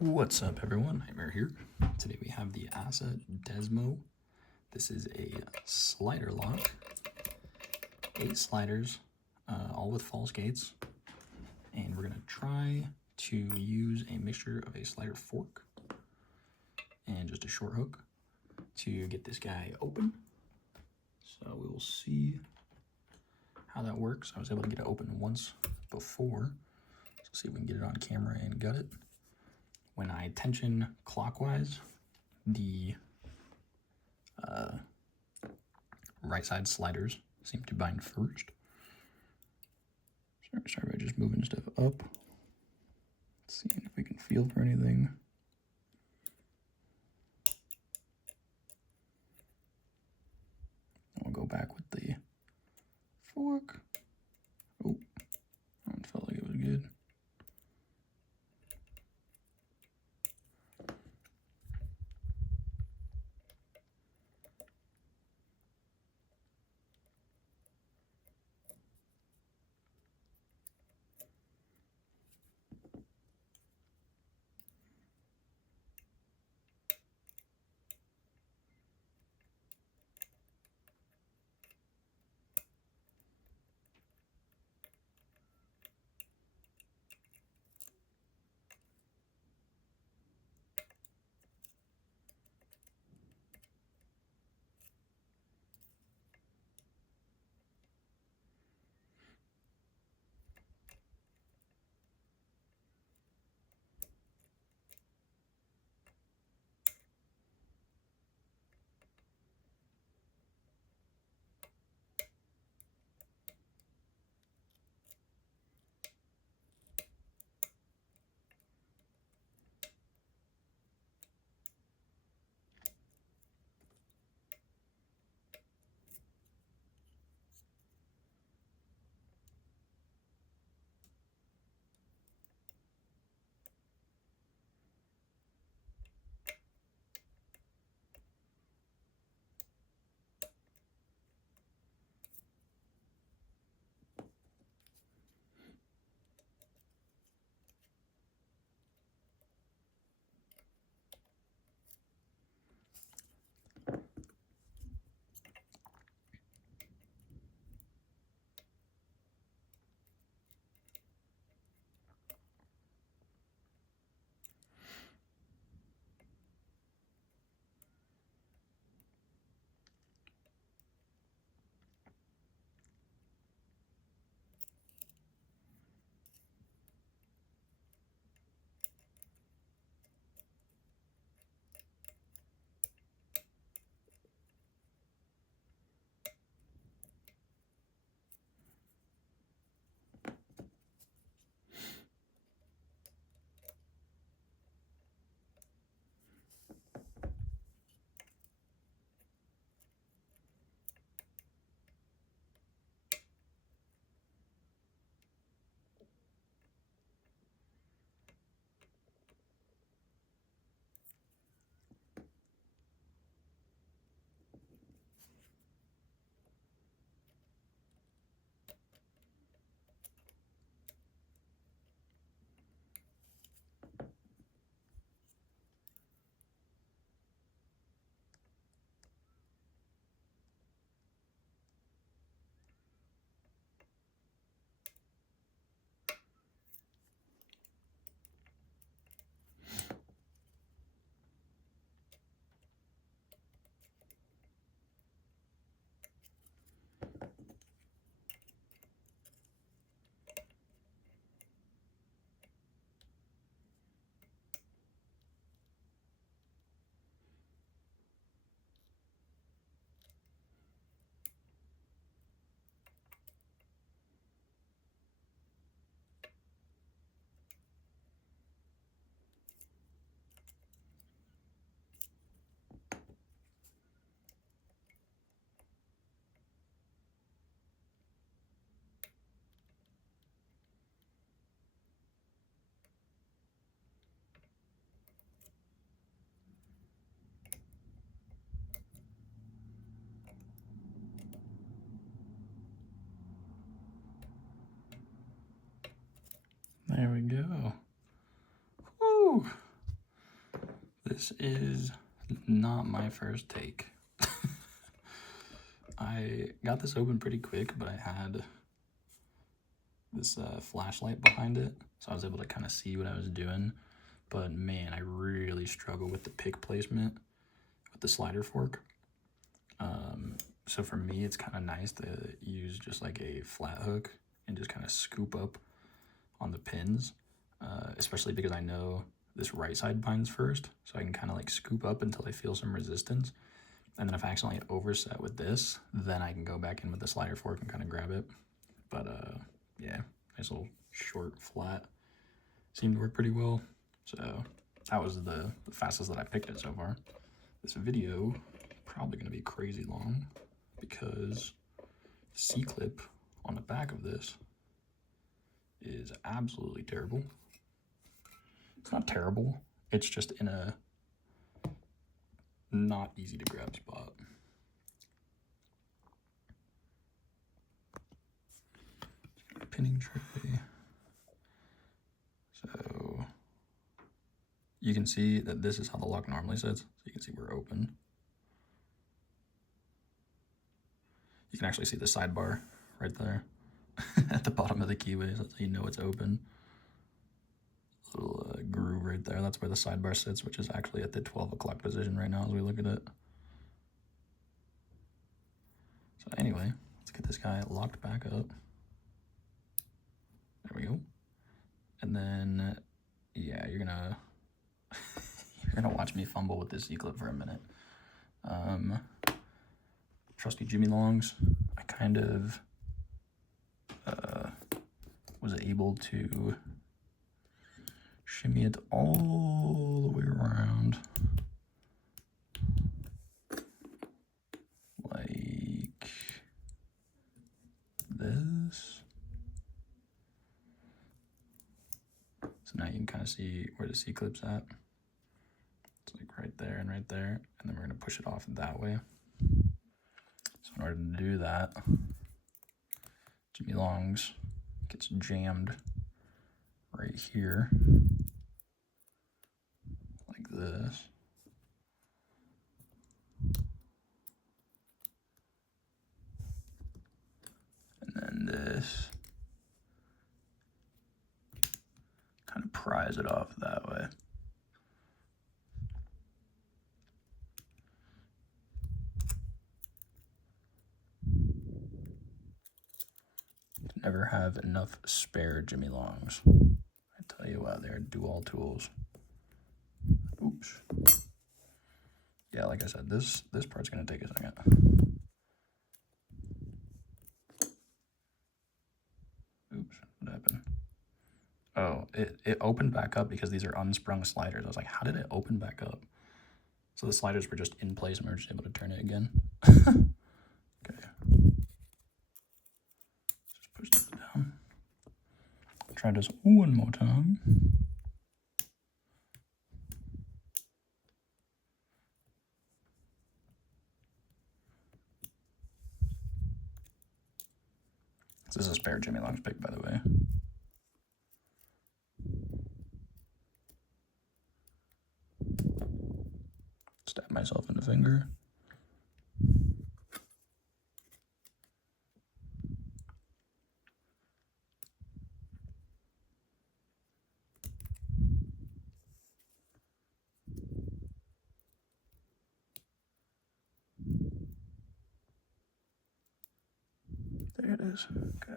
What's up, everyone? Nightmare here. Today we have the ASSA Desmo. This is a slider lock. 8 sliders, all with false gates. And we're going to try to use a mixture of a slider fork and just a short hook to get this guy open. So we will see how that works. I was able to get it open once before. So see if we can get it on camera and gut it. When I tension clockwise, the right side sliders seem to bind first. So we're start by just moving stuff up, seeing if we can feel for anything. And we'll go back with the fork. Oh, that felt like it was good. There we go. Woo! This is not my first take. I got this open pretty quick, but I had this flashlight behind it, so I was able to kind of see what I was doing. But man, I really struggle with the pick placement with the slider fork. So for me, it's kind of nice to use just like a flat hook and just kind of scoop up on the pins, especially because I know this right side binds first, so I can kind of like scoop up until I feel some resistance. And then if I accidentally overset with this, then I can go back in with the slider fork and kind of grab it. But yeah, nice little short flat. Seemed to work pretty well. So that was the fastest that I picked it so far. This video probably gonna be crazy long because the C-clip on the back of this is absolutely terrible. It's not terrible, it's just in a not easy to grab spot. Pinning tray. So you can see that this is how the lock normally sits. So you can see we're open. You can actually see the sidebar right there at the bottom of the keyway, so that's how you know it's open. Little groove right there, that's where the sidebar sits, which is actually at the 12 o'clock position right now as we look at it. So anyway, let's get this guy locked back up. There we go. And then, yeah, you're gonna watch me fumble with this C-clip for a minute. Trusty Jimmy Longs, I kind of was able to shimmy it all the way around, like this. So now you can kind of see where the C-clip's at. It's like right there and right there, and then we're gonna push it off that way. So in order to do that, Jimmy Longs gets jammed right here, like this. And then this kind of pries it off that way. Never have enough spare Jimmy Longs. I tell you what, they're dual tools. Oops. Yeah, like I said, this part's gonna take a second. Oops, what happened? Oh, it opened back up because these are unsprung sliders. I was like, how did it open back up? So the sliders were just in place and we were just able to turn it again. Okay. Just push this down. Try this one more time. This is a spare Jimmy Longs pick, by the way. Stab myself in the finger. There it is. Okay.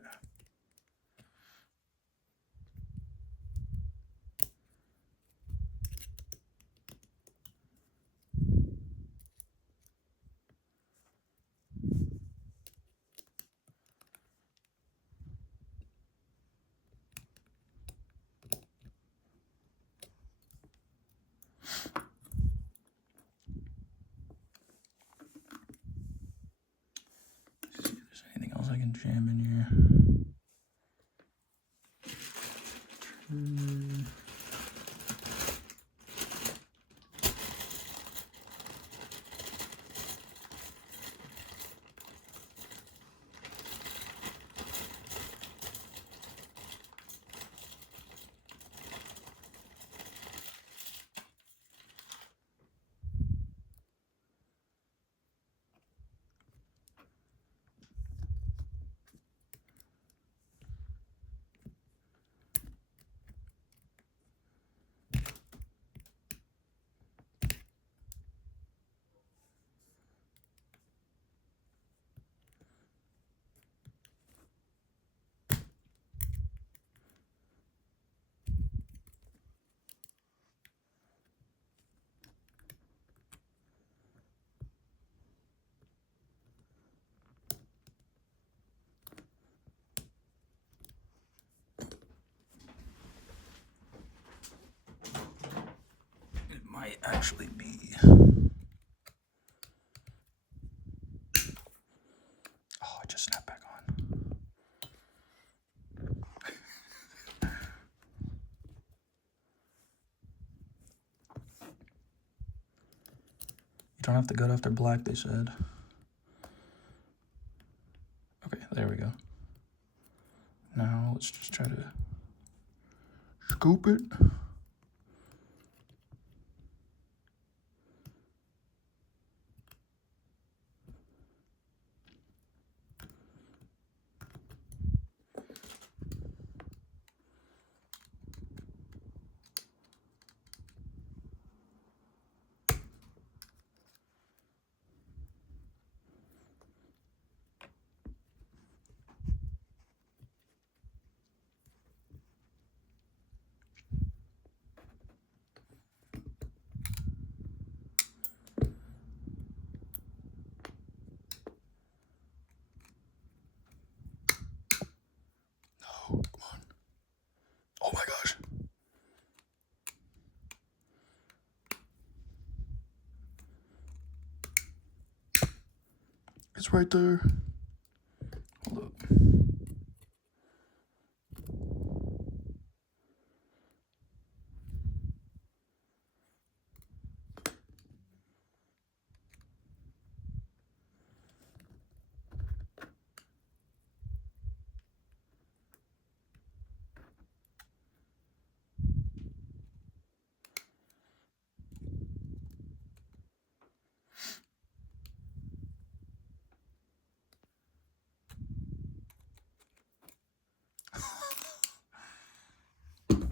See if there's anything else I can jam in here. might actually be. Oh, it just snapped back on. You don't have to go after black, they said. Okay, there we go. Now let's just try to scoop it. No, come on. Oh my gosh. It's right there. Hold up.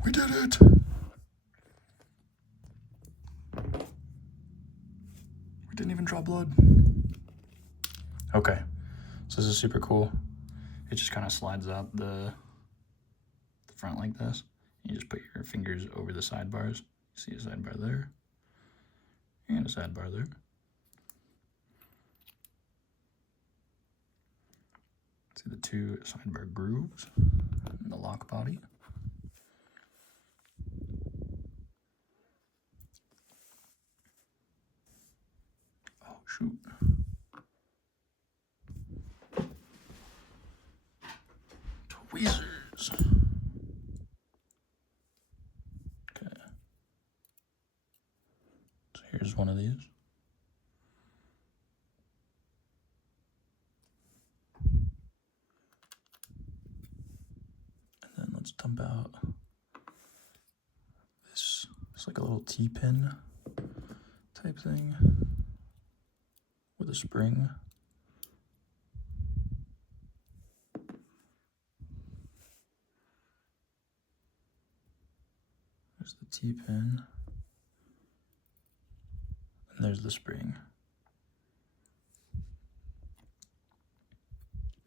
We did it! We didn't even draw blood. Okay, so this is super cool. It just kind of slides out the front like this. You just put your fingers over the sidebars. See a sidebar there, and a sidebar there. See the two sidebar grooves and the lock body. Oh, shoot. Tweezers. Okay. So here's one of these. And then let's dump out this. It's like a little T-pin type thing with a spring. There's the T-pin, and there's the spring.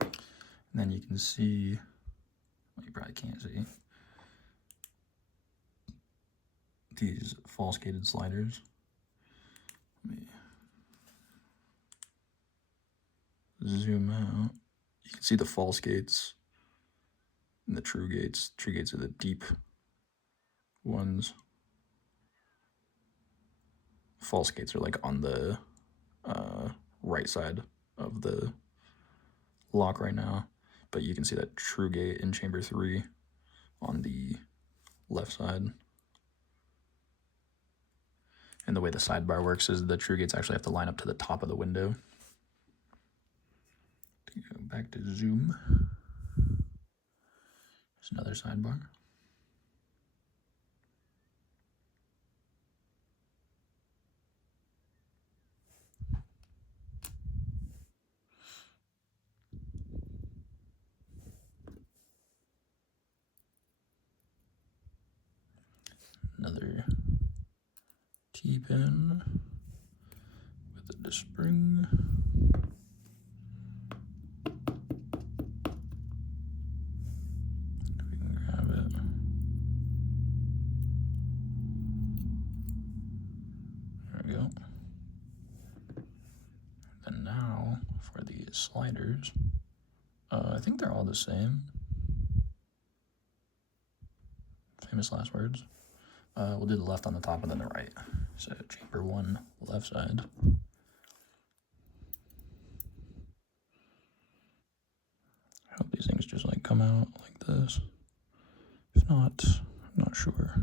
And then you can see, well, you probably can't see, these false gated sliders. Let me zoom out. You can see the false gates and the true gates. True gates are the deep ones. False gates are like on the right side of the lock right now, but you can see that true gate in chamber 3 on the left side. And the way the sidebar works is the true gates actually have to line up to the top of the window. To go back to zoom. There's another sidebar. Another T-pin with a spring. If we can grab it. There we go. And now for the sliders, I think they're all the same. Famous last words. We'll do the left on the top and then the right. So chamber 1, left side. I hope these things just like come out like this. If not, I'm not sure.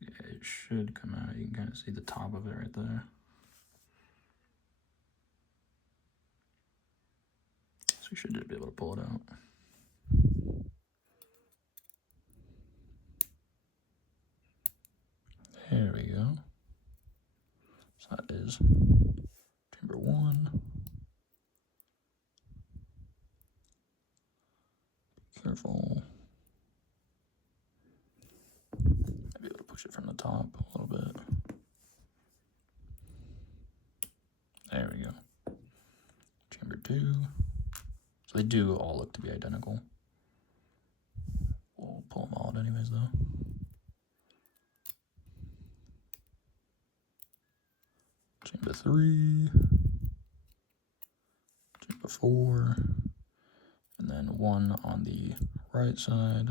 Yeah, it should come out. You can kind of see the top of it right there. So you should just be able to pull it out. There we go. So that is chamber 1. Be careful. Maybe able to push it from the top a little bit. There we go. Chamber 2. So they do all look to be identical. We'll pull them all out anyways though. Chamber 3. Chamber 4. And then 1 on the right side.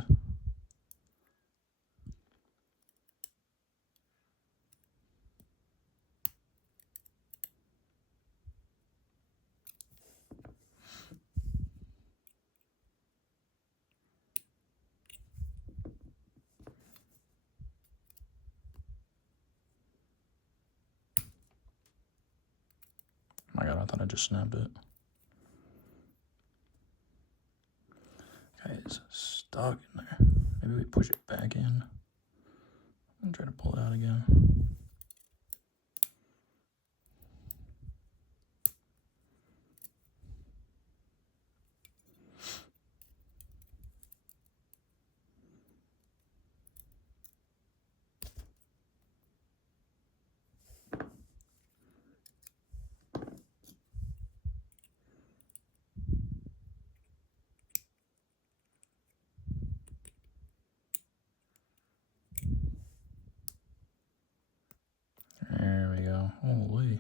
My God, I thought I just snapped it. Okay, it's stuck in there. Maybe we push it back in and try to pull it out again. There we go. Holy.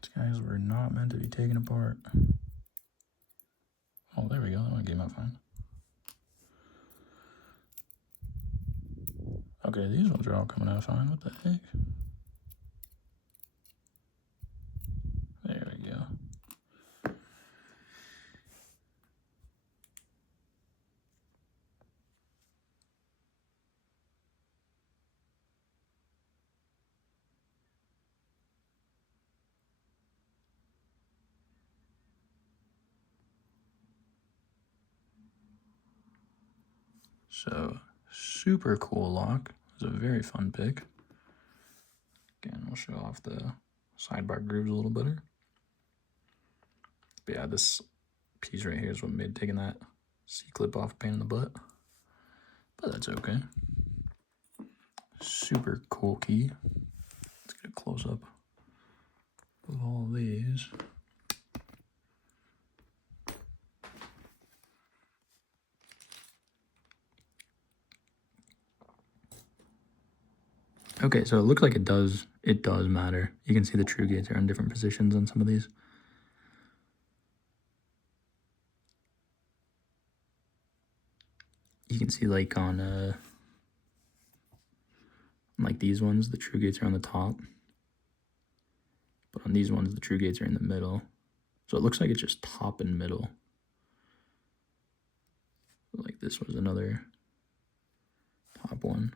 These guys were not meant to be taken apart. Oh, there we go. That one came out fine. Okay, these ones are all coming out fine. What the heck? There we go. So, super cool lock. It's a very fun pick. Again, we'll show off the sidebar grooves a little better. But yeah, this piece right here is what made taking that C-clip off a pain in the butt. But that's okay. Super cool key. Let's get a close up of all these. Okay, so it looks like it does matter. You can see the true gates are in different positions on some of these. You can see like on like these ones, the true gates are on the top. But on these ones, the true gates are in the middle. So it looks like it's just top and middle. Like this was another top one.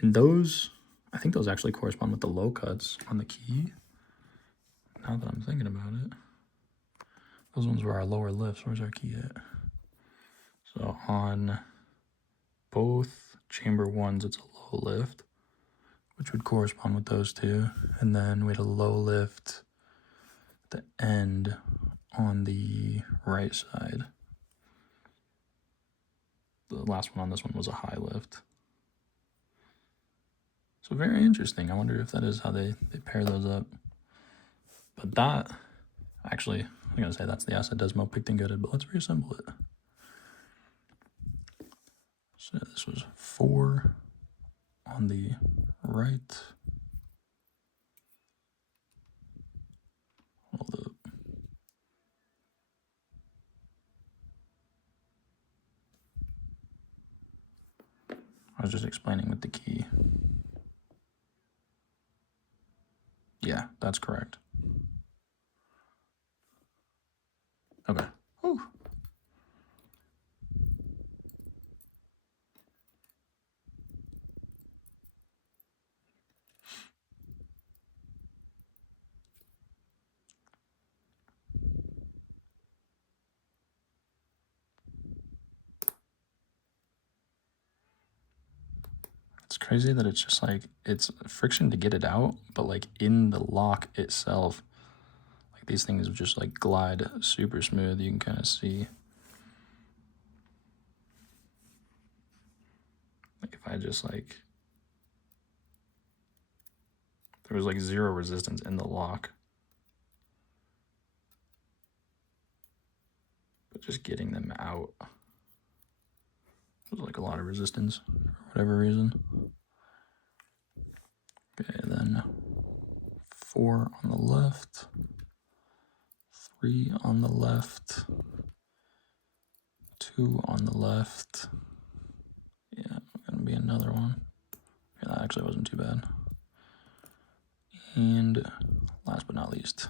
And those, I think those actually correspond with the low cuts on the key. Now that I'm thinking about it. Those ones were our lower lifts. Where's our key at? So on both chamber ones, it's a low lift, which would correspond with those two. And then we had a low lift at the end on the right side. The last one on this one was a high lift. So very interesting. I wonder if that is how they pair those up. But that, actually, I'm going to say that's the ASSA Desmo picked and gutted, but let's reassemble it. So this was 4 on the right. was just explaining with the key. Yeah, that's correct. Okay. Whew. It's crazy that it's just like, it's friction to get it out, but like in the lock itself, like these things just like glide super smooth. You can kind of see. Like if I just like, there was like zero resistance in the lock. But just getting them out was like a lot of resistance for whatever reason. Okay, then 4 on the left, 3 on the left, 2 on the left. Yeah, gonna be another one. Yeah, that actually wasn't too bad. And last but not least,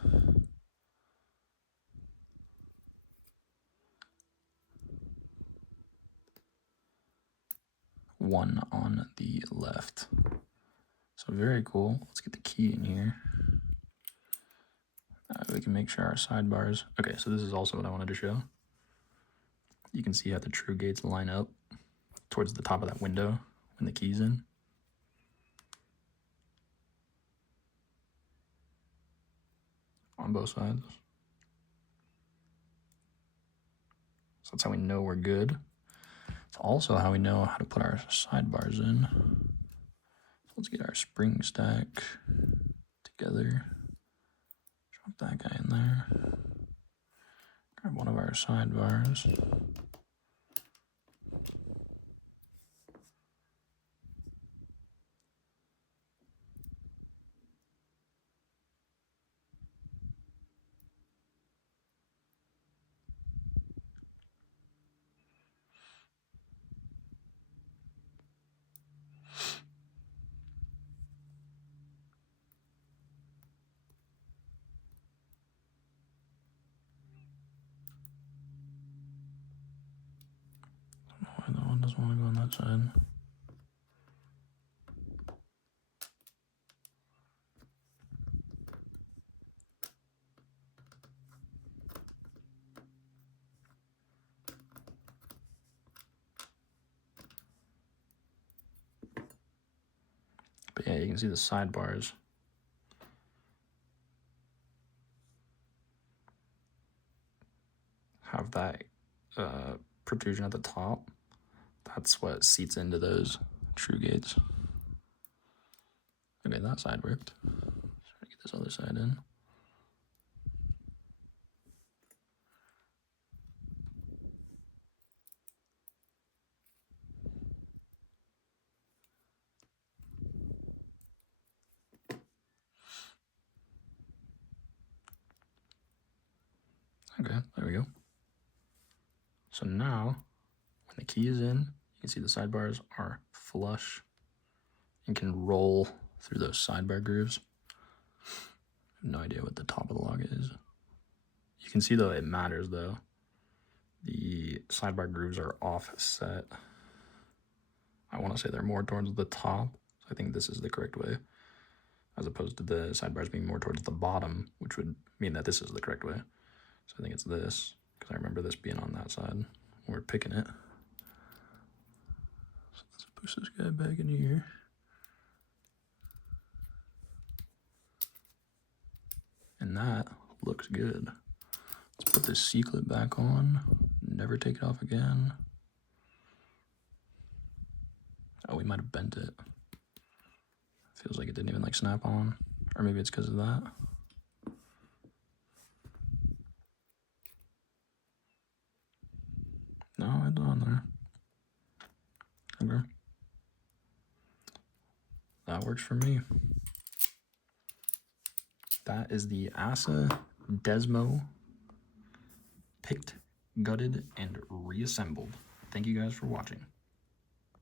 1 on the left. So very cool. Let's get the key in here. We can make sure our sidebars. Okay, so this is also what I wanted to show. You can see how the true gates line up towards the top of that window when the key's in. On both sides. So that's how we know we're good. It's also how we know how to put our sidebars in. So let's get our spring stack together. Drop that guy in there. Grab one of our sidebars. I don't know why that one doesn't want to go on that side. But yeah, you can see the sidebars. Have that protrusion at the top. That's what seats into those true gates. Okay, that side worked. Try to get this other side in. Okay, there we go. So now, when the key is in, you can see the sidebars are flush and can roll through those sidebar grooves. I have no idea what the top of the log is. You can see though it matters though. The sidebar grooves are offset. I want to say they're more towards the top. So I think this is the correct way, as opposed to the sidebars being more towards the bottom, which would mean that this is the correct way. So I think it's this, because I remember this being on that side when we were picking it. So let's push this guy back in here. And that looks good. Let's put this C-clip back on. Never take it off again. Oh, we might have bent it. Feels like it didn't even like snap on. Or maybe it's because of that. No, it's on there. Okay. That works for me. That is the ASSA Desmo picked, gutted, and reassembled. Thank you guys for watching.